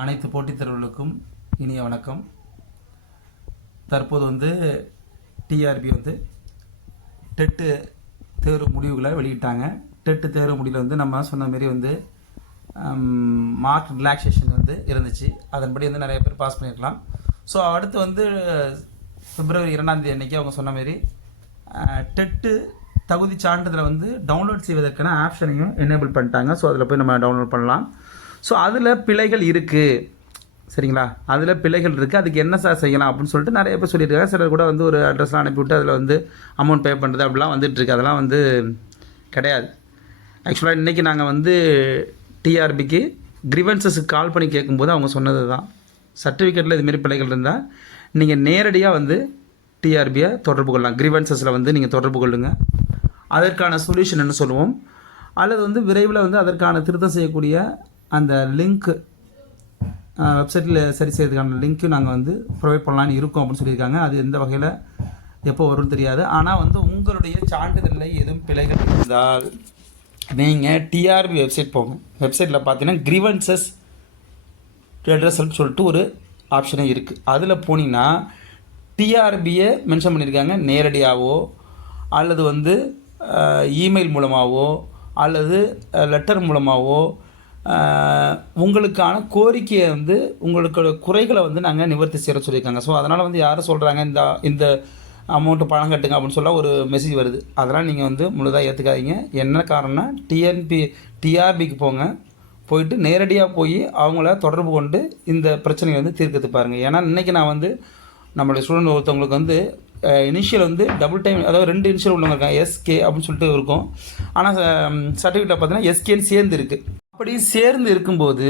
அனைத்து போட்டித் தேர்வுகளுக்கும் இனிய வணக்கம். தற்போது வந்து டிஆர்பி வந்து டெட்டு தேர்வு முடிவுகளை வெளியிட்டாங்க. டெட்டு தேர்வு முடிவில் வந்து நம்ம சொன்ன மாரி வந்து மார்க் ரிலாக்ஸேஷன் வந்து இருந்துச்சு. அதன்படி வந்து நிறைய பேர் பாஸ் பண்ணியிருக்கலாம் ஸோ அடுத்து வந்து பிப்ரவரி இரண்டாம் தேதி அவங்க சொன்ன மாரி டெட்டு தகுதி சான்றிதழை வந்து டவுன்லோட் செய்வதற்கான ஆப்ஷனையும் எனேபிள் பண்ணிட்டாங்க. ஸோ அதில் போய் நம்ம டவுன்லோட் பண்ணலாம். ஸோ அதில் பிழைகள் இருக்குது சரிங்களா? அதில் பிழைகள் இருக்குது அதுக்கு என்ன சார் செய்யலாம் அப்படின்னு சொல்லிட்டு நிறைய பேர் சொல்லியிருக்காங்க. சிலர் கூட வந்து ஒரு அட்ரஸ்லாம் அனுப்பிவிட்டு அதில் வந்து அமௌண்ட் பே பண்ணுறது அப்படிலாம் வந்துட்டுருக்கு அதெல்லாம் வந்து கிடையாது. ஆக்சுவலாக இன்றைக்கி நாங்கள் வந்து டிஆர்பிக்கு கிரிவன்சஸுக்கு கால் பண்ணி கேட்கும்போது அவங்க சொன்னது தான். சர்டிஃபிகேட்டில் இதுமாரி பிழைகள் இருந்தால் நீங்கள் நேரடியாக வந்து டிஆர்பியை தொடர்பு கொள்ளலாம். கிரிவன்சஸில் வந்து நீங்கள் தொடர்பு கொள்ளுங்கள் அதற்கான சொல்யூஷன் என்ன சொல்லுவோம்? அல்லது வந்து விரைவில் வந்து அதற்கான திருத்தம் செய்யக்கூடிய அந்த லிங்க்கு வெப்சைட்டில் சரி செய்யறதுக்கான லிங்க்கும் நாங்கள் வந்து ப்ரொவைட் பண்ணலான்னு இருக்கோம் அப்படின்னு சொல்லியிருக்காங்க. அது எந்த வகையில் எப்போ வரும்னு தெரியாது. ஆனால் வந்து உங்களுடைய சான்றிதழில் எதுவும் பிழைகள் இருந்தால் நீங்கள் டிஆர்பி வெப்சைட் போங்க. வெப்சைட்டில் பார்த்தீங்கன்னா கிரீவன்சஸ் ரிசல்ட் சொல்லிட்டு ஒரு ஆப்ஷனே இருக்குது அதில் போனீங்கன்னா டிஆர்பியை மென்ஷன் பண்ணியிருக்காங்க. நேரடியாகவோ அல்லது வந்து இமெயில் மூலமாகவோ அல்லது லெட்டர் மூலமாகவோ உங்களுக்கான கோரிக்கையை வந்து உங்களுக்கோட குறைகளை வந்து நாங்கள் நிவர்த்தி செய்ய சொல்லியிருக்காங்க. ஸோ அதனால் வந்து யாரும் சொல்கிறாங்க இந்த இந்த அமௌண்ட்டு பணம் கட்டுங்க அப்படின்னு சொல்ல ஒரு மெசேஜ் வருது. அதெல்லாம் நீங்கள் வந்து முழுதாக ஏற்றுக்காதீங்க என்ன காரணம்னா டிஎன்பி டிஆர்பிக்கு போங்க. போயிட்டு நேரடியாக போய் அவங்கள தொடர்பு கொண்டு இந்த பிரச்சனையை வந்து தீர்க்கத்து பாருங்கள் ஏன்னா இன்றைக்கி நான் வந்து நம்மளுடைய ஸ்டூடெண்ட் ஒருத்தவங்களுக்கு வந்து இனிஷியல் வந்து டபுள் டைம் அதாவது ரெண்டு இனிஷியல் உள்ளவங்க இருக்காங்க எஸ்கே அப்படின்னு சொல்லிட்டு இருக்கும். ஆனால் சர்டிஃபிகேட்டில் பார்த்தீங்கன்னா எஸ்கேன்னு சேர்ந்து இருக்குது அப்படி சேர்ந்து இருக்கும்போது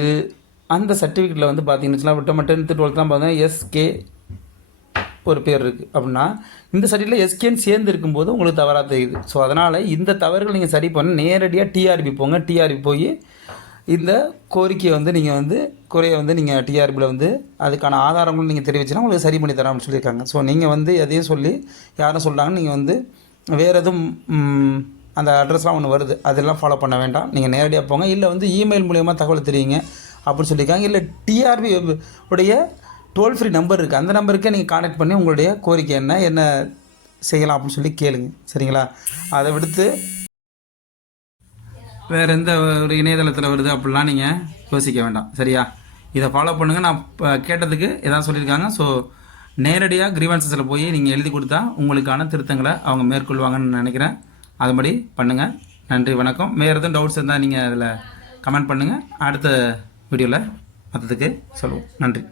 அந்த சர்டிஃபிகேட்டில் வந்து பார்த்தீங்கன்னு விட்டோம் டென்த்து டுவெல்த்லாம் பார்த்தீங்கன்னா எஸ்கே ஒரு பேர் இருக்குது அப்படின்னா இந்த சர்டிஃபிகேட்டில் எஸ்கேன்னு சேர்ந்து இருக்கும்போது உங்களுக்கு தவறாக தெரியுது. ஸோ அதனால் இந்த தவறுகள் நீங்கள் சரி பண்ண நேரடியாக டிஆர்பி போங்க. டிஆர்பி போய் இந்த கோரிக்கையை வந்து நீங்கள் வந்து குறையை வந்து நீங்கள் டிஆர்பியில் வந்து அதுக்கான ஆதாரங்களும் நீங்கள் தெரிவிச்சுன்னா உங்களுக்கு சரி பண்ணி தரோம்னு சொல்லியிருக்காங்க. ஸோ நீங்கள் வந்து எதையும் சொல்லி யாரும் சொல்கிறாங்க நீங்கள் வந்து வேறு எதுவும் அந்த அட்ரஸ்லாம் ஒன்று வருது. அதெல்லாம் ஃபாலோ பண்ண வேண்டாம். நீங்கள் நேரடியாக போங்க. இல்லை வந்து இமெயில் மூலியமாக தகவல் தெரியுங்க. அப்படின்னு சொல்லியிருக்காங்க இல்லை டிஆர்பி உடைய டோல் ஃப்ரீ நம்பர் இருக்குது அந்த நம்பருக்கே நீங்கள் காண்டாக்ட் பண்ணி உங்களுடைய கோரிக்கை என்ன என்ன செய்யலாம் அப்படின்னு சொல்லி கேளுங்க. சரிங்களா? அதை விடுத்து வேறு எந்த ஒரு இணையதளத்தில் வருது அப்படிலாம் நீங்கள் யோசிக்க வேண்டாம். சரியா? இதை ஃபாலோ பண்ணுங்கள் நான் இப்போ கேட்டதுக்கு எதாவது சொல்லியிருக்காங்க. ஸோ நேரடியாக கிரீவன்சஸில் போய் நீங்கள் எழுதி கொடுத்தா உங்களுக்கான திருத்தங்களை அவங்க மேற்கொள்வாங்கன்னு நினைக்கிறேன். அதுபடி பண்ணுங்கள் நன்றி வணக்கம். வேறு எதுவும் டவுட்ஸ் இருந்தால் நீங்கள் அதில் கமெண்ட் பண்ணுங்கள் அடுத்த வீடியோவில் மற்றதுக்கு சொல்லுவோம். நன்றி.